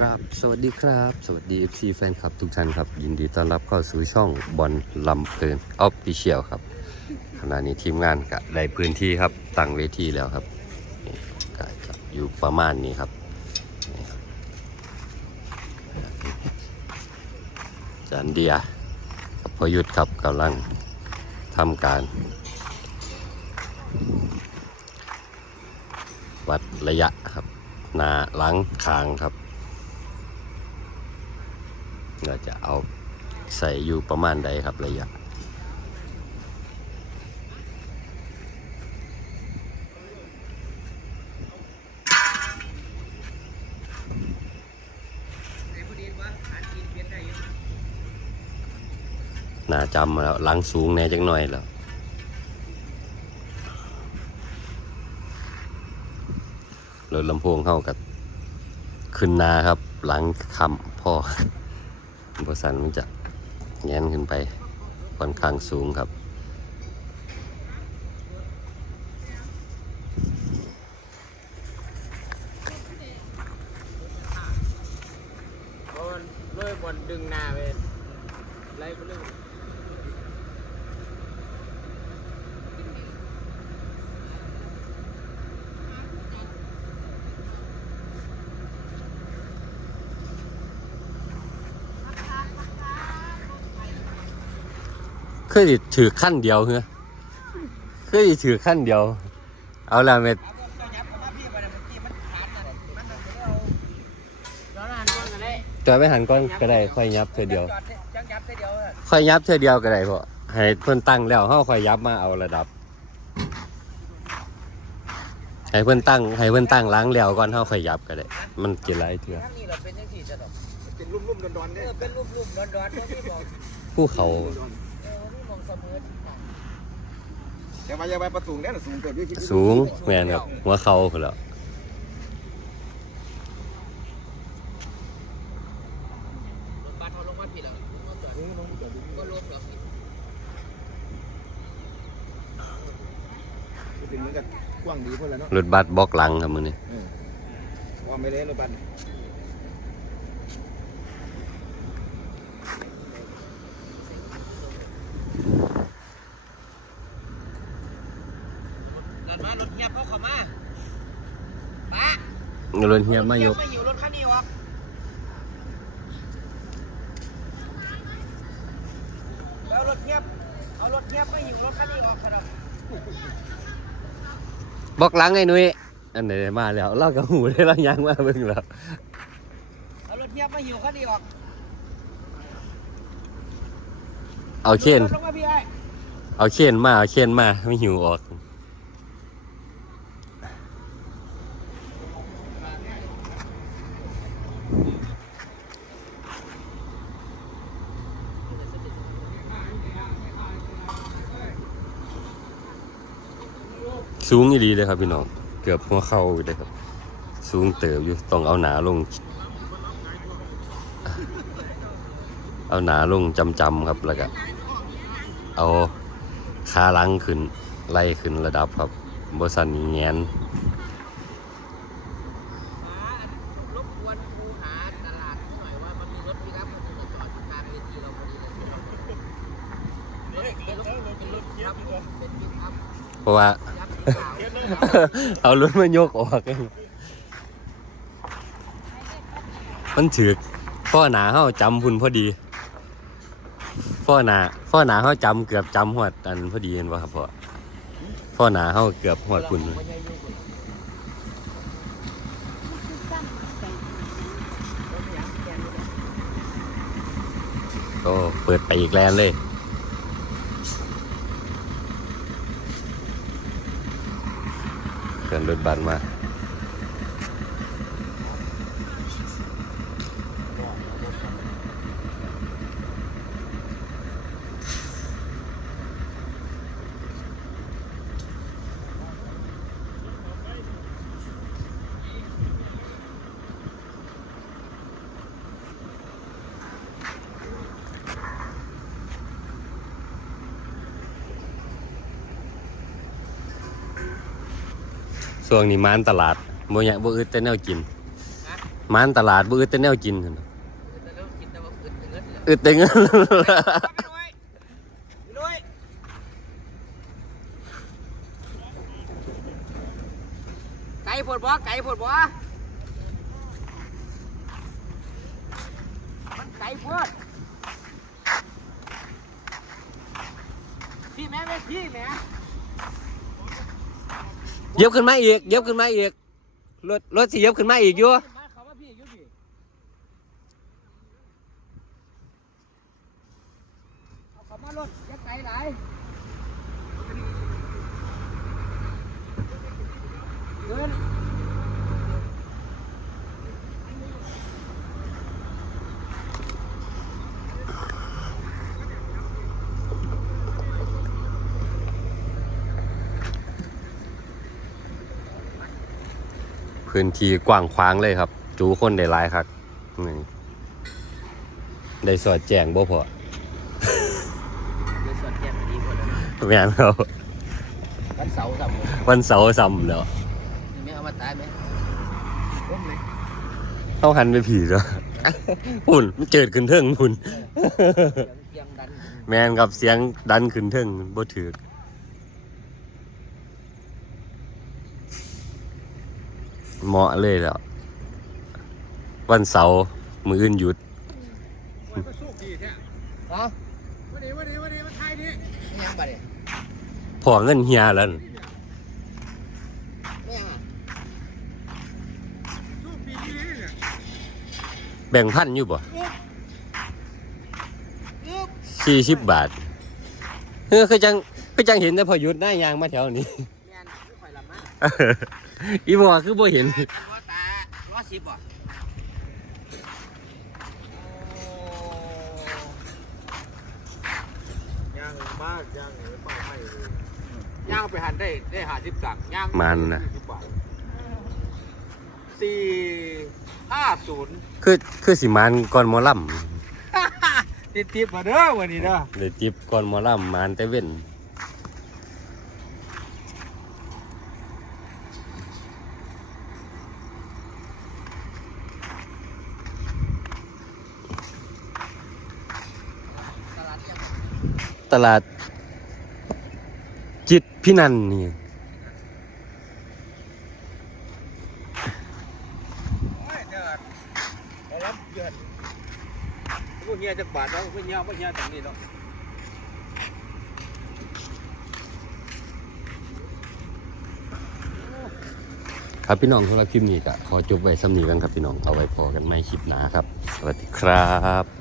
ครับ สวัสดีครับ สวัสดี FC แฟนคลับทุกท่านครับ ยินดีต้อนรับเข้าสู่ช่องบอลลำเพลินออฟฟิเชียลครับขณะนี้ทีมงานก็ได้พื้นที่ครับตั้งเวทีแล้วครับนี่ก็จะอยู่ประมาณนี้ครับนี่ครับอาจารย์เดียกับพยุทธครับกำลังทำการ วัดระยะครับหนาหลังคางครับ เราจะเอาใส่อยู่ประมาณใดครับระยะหนาจำแล้วหลังสูงแน่จังหน่อยแล้วรถลำโพงเข้ากับขึ้นนาครับ หลังคำพ่อ บริษัทมันจะแงนขึ้นไปค่อนข้างสูงครับเพราเลยบอลดึงหน้าไปไล่ไปเรื่อย เคยสิถือขั้นเดียวเหรอเคยสิถือขั้นเดียว เอาละเม็ดเอาพวกเจ้ายับเข้ามาพี่ไปนะเมื่อกี้มันขาดนะเนี่ยมันนั่นก็เอาย้อนหันก้นกันเลยจอยไปหันก้อนก็ได้ค่อยยับเธอเดียวจอจังยับเสียเดียวอะค่อยยับเธอเดียวก็ได้เพราะให้เพิ่นตั้งแล้วเฮาค่อยยับมาเอาระดับให้เพิ่นตั้งให้เพิ่นตั้งล้างแล้วก่อนเฮาค่อยยับก็ได้ มันกี่หลายเทื่อทั้งนี้เราเป็นยังสี่จะดอกเป็นรุ่มรุ่มๆดอนๆเอเนี่ยอเป็นรูปๆดอนๆที่บอกผู้เขาเออนี่มองเสมอที่ต่างอย่าไปอย่าไปประตูเนี่ยสูงเกินด้วยคิดดูสูงแม่นครับหัวเข่าพุ่นแหล้วรถบัสเขาลงมาผิดแล้วเขาจอดก็ลงเหรอเป็นเหมือนกับกว้างดีเพื่อนแล้วเนาะรถบัสบล็อกหลังครับมื้อนี้เออว่าไม่เละรถบัส รถมารถเงียบเขาเข้ามาป้าร ถเฮียมายกไม่อยู่รถคันนี้วะแล้วรถเงียบ เอารถเงียบไม่อยู่รถคันนี้ออกครับบล็อกหลังไอ้นุ้ยอันไหนมาแล้วเล่ากับหูได้เล่ายังมาเบิ่งแล้วเอารถเงียบไม่อยู่คันนี้ออกเอาเคนลงมาพี่ไอ้ เอาเคนมาเอาเคนมาไม่หิวออก สูงอีดีเลยครับพี่น้อง เกือบหัวเข่าเลยครับ สูงเติบอยู่ ต้องเอาหนาลง เอาหนาลงจำๆครับแล้วก็เอาขาลังขึ้น ไล่ขึ้นระดับครับบสันแงนรบกวนครูหาตลาดหน่อยว่ามันมีรถพิกอัพมันจะจอดอยู่ทางเพอดีเลยเป็นรถเพราะว่า เอารถมายกออกมันถือพ่อหนาเขาจำพุ่นพอดีพ่อหนาพ่อหนาเขาจำเกือบจำหวดอันพอดีเห็นป่ะครับพ่อพ่อหนาเขาเกือบหวดพุ่นเลยก็เปิดไปอีกแลนเลยเกิน รถบัสมา ช่วงนี้มานตลาดบ่อยากบ่อึดแต่แนวกินมันตลาดบ่อึดแต่แนวกินหั่นน่ะแต่เรากินแต่ว่าอึดเงินเลยอึดแต่เงินพี่นุ้ยพี่นุ้ยไก่ปวดบ่ไก่ปวดบ่มันไก่ปวดพี่แม่แม่พี่แม่ เย็บขึ้นมาอีก เย็บขึ้นมาอีก รถรถสิเย็บขึ้นมาอีกอยู่เดินว่าพี่อยุพี่เอาเขามารถจะไกลไหลายเงิน พื้นที่กว้างขวางเลยครับ จูคนได้หลายครับนี่ได้สอดแจ้งบ่พอเดี๋ยวส่วนแก้มดีกว่าแล้วนะแม่นครับวันเสาร์สามโมงวันเสาร์ซ้ำแล้วนี่ไม่เอามาตายไหมร่มเลยเข้าหันไปผีแล้วหุ่นมันเจิดขึ้นเทิงหุ่นเสียงดันแมนกับเสียงดันขึ้นเทิงบ่ถือ เหมาะเลยแล้ว วันเสาร์มืออื่นหยุดมันก็สู้ดีแท้ฮะวันนี้วันนี้วันนี้มันไทยนี่ไม่ยังปะเนี่ยพอเงินเฮียแล้วนั่นไม่ยังอะสู้ปีนี้เลยเนี่ยแบ่งพันอยู่บ่สี่สิบบาทเออคือจังคือจังเห็นแต่พอหยุดหน้ายางมาแถวนี้ แม่นไม่ค่อยลำมากอี บัวคือบ่เห็นอันว่าตาร้อยสิบบ่โอ้ย่างมากย่างเลยป้าไม่เลยย่างไปหันได้ได้หาสิบตังค์ย่างมันนะสิบบาทสี่ห้าศูนย์คือคือสิมานก่อนหมอลติดทิปมาเด้อวันนี้เด้อำเลยจิบก่อนหมอลำมานแต่เว้น ตลาดยัง ตลาด จิตพินันนี่โอ้ยเดือดได้รับเดือดพวกเฮียจะบาดแล้วพวกเฮียพวกเฮียตรงนี้เนาะครับพี่น้องสำหรับคลิปนี้ก็ขอจบไว้สำนีกันครับพี่น้องเอาไว้พอกันไม่คลิปหนาครับ สวัสดีครับ